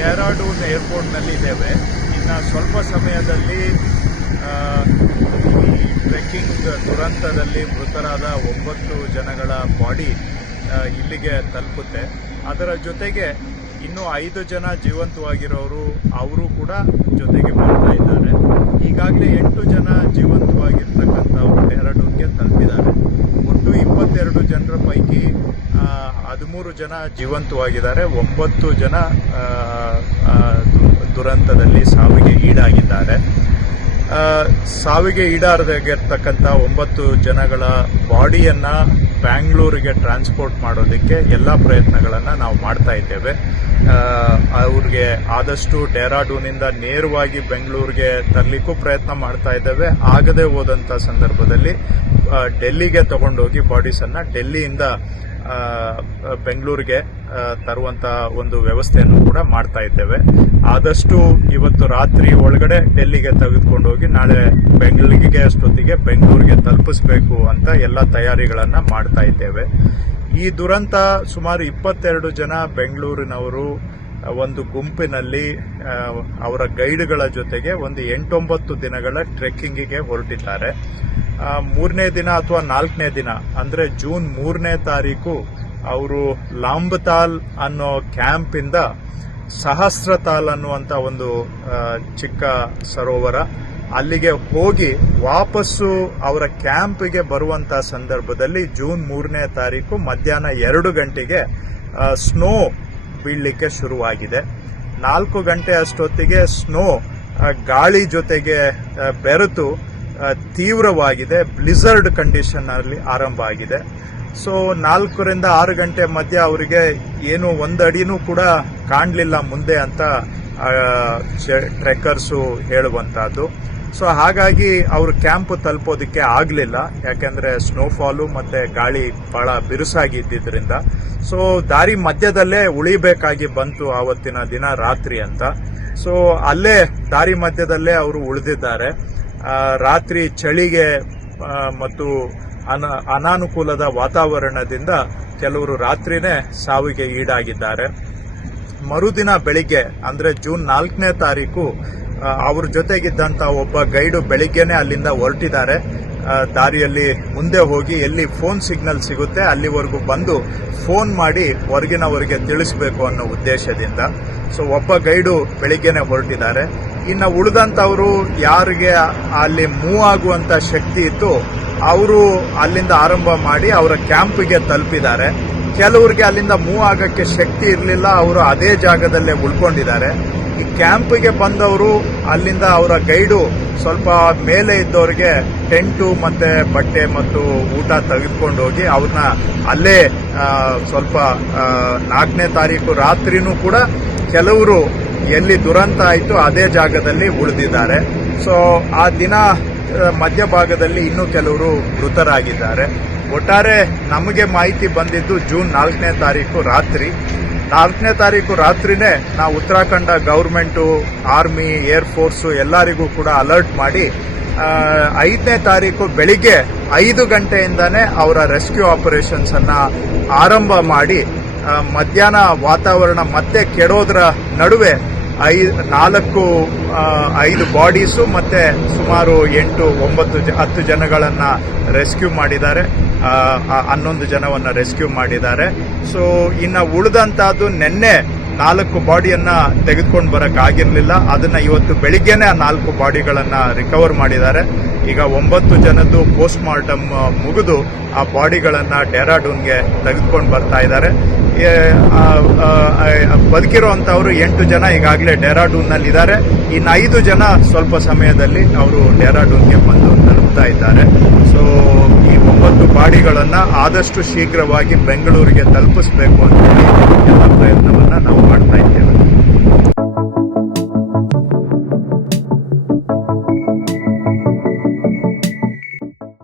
ಡೆಹ್ರಾಡೂನ್ ಏರ್ಪೋರ್ಟ್ನಲ್ಲಿ ಇದ್ದೇವೆ. ಇನ್ನು ಸ್ವಲ್ಪ ಸಮಯದಲ್ಲಿ ಈ ಟ್ರೆಕ್ಕಿಂಗ್ ದುರಂತದಲ್ಲಿ ಮೃತರಾದ ಒಂಬತ್ತು ಜನಗಳ ಬಾಡಿ ಇಲ್ಲಿಗೆ ತಲುಪುತ್ತೆ. ಅದರ ಜೊತೆಗೆ ಇನ್ನು ಐದು ಜನ ಜೀವಂತವಾಗಿರೋರು, ಅವರು ಕೂಡ ಜೊತೆಗೆ ಬರ್ತಾ ಇದ್ದಾರೆ. ಈಗಾಗಲೇ ಎಂಟು ಜನ ಜೀವಂತವಾಗಿರ್ತಕ್ಕಂಥವ್ರು ಡೆಹ್ರಾಡೂನ್ಗೆ ತಲುಪಿದ್ದಾರೆ. ಇಪ್ಪತ್ತೆರಡು ಜನರ ಪೈಕಿ ಹದಿಮೂರು ಜನ ಜೀವಂತವಾಗಿದ್ದಾರೆ. ಒಂಬತ್ತು ಜನ ದುರಂತದಲ್ಲಿ ಸಾವಿಗೆ ಈಡಾಗಿದ್ದಾರೆ. ಸಾವಿಗೆ ಈಡಾರದಾಗಿರ್ತಕ್ಕಂಥ ಒಂಬತ್ತು ಜನಗಳ ಬಾಡಿಯನ್ನು ಬ್ಯಾಂಗ್ಳೂರಿಗೆ ಟ್ರಾನ್ಸ್ಪೋರ್ಟ್ ಮಾಡೋದಕ್ಕೆ ಎಲ್ಲ ಪ್ರಯತ್ನಗಳನ್ನು ನಾವು ಮಾಡ್ತಾ ಇದ್ದೇವೆ. ಅವ್ರಿಗೆ ಆದಷ್ಟು ಡೆಹ್ರಾಡೂನಿಂದ ನೇರವಾಗಿ ಬೆಂಗಳೂರಿಗೆ ತರಲಿಕ್ಕೂ ಪ್ರಯತ್ನ ಮಾಡ್ತಾ ಇದ್ದೇವೆ. ಆಗದೆ ಹೋದಂಥ ಸಂದರ್ಭದಲ್ಲಿ ಡೆಲ್ಲಿಗೆ ತಗೊಂಡೋಗಿ ಬಾಡೀಸನ್ನು ಡೆಲ್ಲಿಯಿಂದ ಬೆಂಗಳೂರಿಗೆ ತರುವಂತ ಒಂದು ವ್ಯವಸ್ಥೆಯನ್ನು ಕೂಡ ಮಾಡ್ತಾ ಇದ್ದೇವೆ. ಆದಷ್ಟು ಇವತ್ತು ರಾತ್ರಿ ಒಳಗಡೆ ಡೆಲ್ಲಿಗೆ ತೆಗೆದುಕೊಂಡು ಹೋಗಿ ನಾಳೆ ಬೆಂಗಳೂರಿಗೆ, ಅಷ್ಟೊತ್ತಿಗೆ ಬೆಂಗಳೂರಿಗೆ ತಲುಪಿಸಬೇಕು ಅಂತ ಎಲ್ಲ ತಯಾರಿಗಳನ್ನ ಮಾಡ್ತಾ ಇದ್ದೇವೆ. ಈ ದುರಂತ ಸುಮಾರು ಇಪ್ಪತ್ತೆರಡು ಜನ ಬೆಂಗಳೂರಿನವರು ಒಂದು ಗುಂಪಿನಲ್ಲಿ ಅವರ ಗೈಡ್ಗಳ ಜೊತೆಗೆ ಒಂದು ಎಂಟೊಂಬತ್ತು ದಿನಗಳ ಟ್ರೆಕ್ಕಿಂಗಿಗೆ ಹೊರಟಿದ್ದಾರೆ. ಮೂರನೇ ದಿನ ಅಥವಾ ನಾಲ್ಕನೇ ದಿನ, ಅಂದ್ರೆ ಜೂನ್ ಮೂರನೇ ತಾರೀಕು, ಅವರು ಲಾಂಬತಾಲ್ ಅನ್ನೋ ಕ್ಯಾಂಪ್ ಇಂದ ಸಹಸ್ರತಾಲ್ ಅನ್ನುವಂತ ಒಂದು ಚಿಕ್ಕ ಸರೋವರ, ಅಲ್ಲಿಗೆ ಹೋಗಿ ವಾಪಸ್ಸು ಅವರ ಕ್ಯಾಂಪ್ಗೆ ಬರುವಂತ ಸಂದರ್ಭದಲ್ಲಿ ಜೂನ್ ಮೂರನೇ ತಾರೀಕು ಮಧ್ಯಾಹ್ನ ಎರಡು ಗಂಟೆಗೆ ಸ್ನೋ ಬೀಳಲಿಕ್ಕೆ ಶುರುವಾಗಿದೆ. ನಾಲ್ಕು ಗಂಟೆ ಅಷ್ಟೊತ್ತಿಗೆ ಸ್ನೋ ಗಾಳಿ ಜೊತೆಗೆ ಬೆರೆತು ತೀವ್ರವಾಗಿದೆ. ಬ್ಲಿಸರ್ಡ್ ಕಂಡೀಷನ್ ಅಲ್ಲಿ ಆರಂಭ ಆಗಿದೆ. ಸೊ ನಾಲ್ಕರಿಂದ ಆರು ಗಂಟೆ ಮಧ್ಯ ಅವರಿಗೆ ಏನು ಒಂದು ಅಡಿನೂ ಕೂಡ ಕಾಣಲಿಲ್ಲ ಮುಂದೆ ಅಂತ ಟ್ರೆಕರ್ಸು ಹೇಳುವಂಥದ್ದು ಸೊ ಹಾಗಾಗಿ ಅವರು ಕ್ಯಾಂಪ್ ತಲುಪೋದಕ್ಕೆ ಆಗಲಿಲ್ಲ. ಯಾಕೆಂದ್ರೆ ಸ್ನೋಫಾಲು ಮತ್ತು ಗಾಳಿ ಬಹಳ ಇದ್ದಿದ್ದರಿಂದ ಸೊ ದಾರಿ ಮಧ್ಯದಲ್ಲೇ ಉಳಿಬೇಕಾಗಿ ಬಂತು ಆವತ್ತಿನ ದಿನ ರಾತ್ರಿ ಅಂತ. ಸೊ ಅಲ್ಲೇ ದಾರಿ ಮಧ್ಯದಲ್ಲೇ ಅವರು ಉಳಿದಿದ್ದಾರೆ. ರಾತ್ರಿ ಚಳಿಗೆ ಮತ್ತು ಅನ, ಅನಾನುಕೂಲದ ವಾತಾವರಣದಿಂದ ಕೆಲವರು ರಾತ್ರಿನೇ ಸಾವಿಗೆ ಈಡಾಗಿದ್ದಾರೆ. ಮರುದಿನ ಬೆಳಿಗ್ಗೆ, ಅಂದ್ರೆ ಜೂನ್ ನಾಲ್ಕನೇ ತಾರೀಕು ಅವ್ರ ಜೊತೆಗಿದ್ದಂಥ ಒಬ್ಬ ಗೈಡು ಬೆಳಿಗ್ಗೆನೆ ಅಲ್ಲಿಂದ ಹೊರಟಿದ್ದಾರೆ. ದಾರಿಯಲ್ಲಿ ಮುಂದೆ ಹೋಗಿ ಎಲ್ಲಿ ಫೋನ್ ಸಿಗ್ನಲ್ ಸಿಗುತ್ತೆ ಅಲ್ಲಿವರೆಗೂ ಬಂದು ಫೋನ್ ಮಾಡಿ ಹೊರಗಿನವರಿಗೆ ತಿಳಿಸಬೇಕು ಅನ್ನೋ ಉದ್ದೇಶದಿಂದ. ಸೊ, ಒಬ್ಬ ಗೈಡು ಬೆಳಿಗ್ಗೆನೆ ಹೊರಟಿದ್ದಾರೆ. ಇನ್ನು ಉಳಿದಂಥವರು ಯಾರಿಗೆ ಅಲ್ಲಿ ಮೂವ್ ಆಗುವಂಥ ಶಕ್ತಿ ಇತ್ತು, ಅವರು ಅಲ್ಲಿಂದ ಆರಂಭ ಮಾಡಿ ಅವರ ಕ್ಯಾಂಪಿಗೆ ತಲುಪಿದ್ದಾರೆ. ಕೆಲವರಿಗೆ ಅಲ್ಲಿಂದ ಮೂವ್ ಆಗೋಕ್ಕೆ ಶಕ್ತಿ ಇರಲಿಲ್ಲ, ಅವರು ಅದೇ ಜಾಗದಲ್ಲೇ ಉಳ್ಕೊಂಡಿದ್ದಾರೆ. ಈ ಕ್ಯಾಂಪಿಗೆ ಬಂದವರು ಅಲ್ಲಿಂದ ಅವರ ಗೈಡು ಸ್ವಲ್ಪ ಮೇಲೆ ಇದ್ದವರಿಗೆ ಟೆಂಟು ಮತ್ತು ಬಟ್ಟೆ ಮತ್ತು ಊಟ ತೆಗೆದುಕೊಂಡು ಹೋಗಿ ಅವ್ರನ್ನ ಅಲ್ಲೇ ಸ್ವಲ್ಪ ನಾಲ್ಕನೇ ತಾರೀಕು ರಾತ್ರಿನೂ ಕೂಡ ಕೆಲವರು ಎಲ್ಲಿ ದುರಂತ ಆಯಿತು ಅದೇ ಜಾಗದಲ್ಲಿ ಉಳಿದಿದ್ದಾರೆ. ಸೊ ಆ ದಿನ ಮಧ್ಯಭಾಗದಲ್ಲಿ ಇನ್ನೂ ಕೆಲವರು ಮೃತರಾಗಿದ್ದಾರೆ. ಒಟ್ಟಾರೆ ನಮಗೆ ಮಾಹಿತಿ ಬಂದಿದ್ದು ಜೂನ್ ನಾಲ್ಕನೇ ತಾರೀಕು ರಾತ್ರಿ. ನಾಲ್ಕನೇ ತಾರೀಕು ರಾತ್ರಿನೇ ನಾವು Uttarakhand government, army, air force ಎಲ್ಲರಿಗೂ ಕೂಡ ಅಲರ್ಟ್ ಮಾಡಿ ಐದನೇ ತಾರೀಕು ಬೆಳಿಗ್ಗೆ ಐದು ಗಂಟೆಯಿಂದನೇ ಅವರ ರೆಸ್ಕ್ಯೂ ಆಪರೇಷನ್ಸನ್ನು ಆರಂಭ ಮಾಡಿ ಮಧ್ಯಾಹ್ನ ವಾತಾವರಣ ಮತ್ತೆ ಕೆಡೋದ್ರ ನಡುವೆ ಐ ನಾಲ್ಕು ಐದು ಬಾಡೀಸು ಮತ್ತೆ ಸುಮಾರು ಎಂಟು, ಒಂಬತ್ತು ಜ- ಹತ್ತು ಜನಗಳನ್ನು ರೆಸ್ಕ್ಯೂ ಮಾಡಿದ್ದಾರೆ. ಹನ್ನೊಂದು ಜನವನ್ನು ರೆಸ್ಕ್ಯೂ ಮಾಡಿದ್ದಾರೆ. ಸೊ ಇನ್ನು ಉಳಿದಂಥದ್ದು ನಿನ್ನೆ ನಾಲ್ಕು ಬಾಡಿಯನ್ನು ತೆಗೆದುಕೊಂಡು ಬರೋಕ್ಕಾಗಿರಲಿಲ್ಲ. ಅದನ್ನ ಇವತ್ತು ಬೆಳಿಗ್ಗೆನೆ ಆ ನಾಲ್ಕು ಬಾಡಿಗಳನ್ನು ರಿಕವರ್ ಮಾಡಿದ್ದಾರೆ. ಈಗ ಒಂಬತ್ತು ಜನದ್ದು ಪೋಸ್ಟ್ ಮಾರ್ಟಮ್ ಮುಗಿದು ಆ ಬಾಡಿಗಳನ್ನು ಡೆರಾಡೂನ್ಗೆ ತೆಗೆದುಕೊಂಡು ಬರ್ತಾ ಇದ್ದಾರೆ. ಬದುಕಿರುವಂತವರು ಎಂಟು ಜನ ಈಗಾಗಲೇ ಡೆಹ್ರಾಡೂನ್ನಲ್ಲಿ ಇದ್ದಾರೆ. ಇನ್ನು ಐದು ಜನ ಸ್ವಲ್ಪ ಸಮಯದಲ್ಲಿ ಅವರು ಡೆರಾಡೂನ್ಗೆ ಬಂದು ತಲುಪ್ತಾ ಇದ್ದಾರೆ. ಸೊ ಈ ಒಂಬತ್ತು ಬಾಡಿಗಳನ್ನು ಆದಷ್ಟು ಶೀಘ್ರವಾಗಿ ಬೆಂಗಳೂರಿಗೆ ತಲುಪಿಸಬೇಕು ಅಂತ ಹೇಳಿ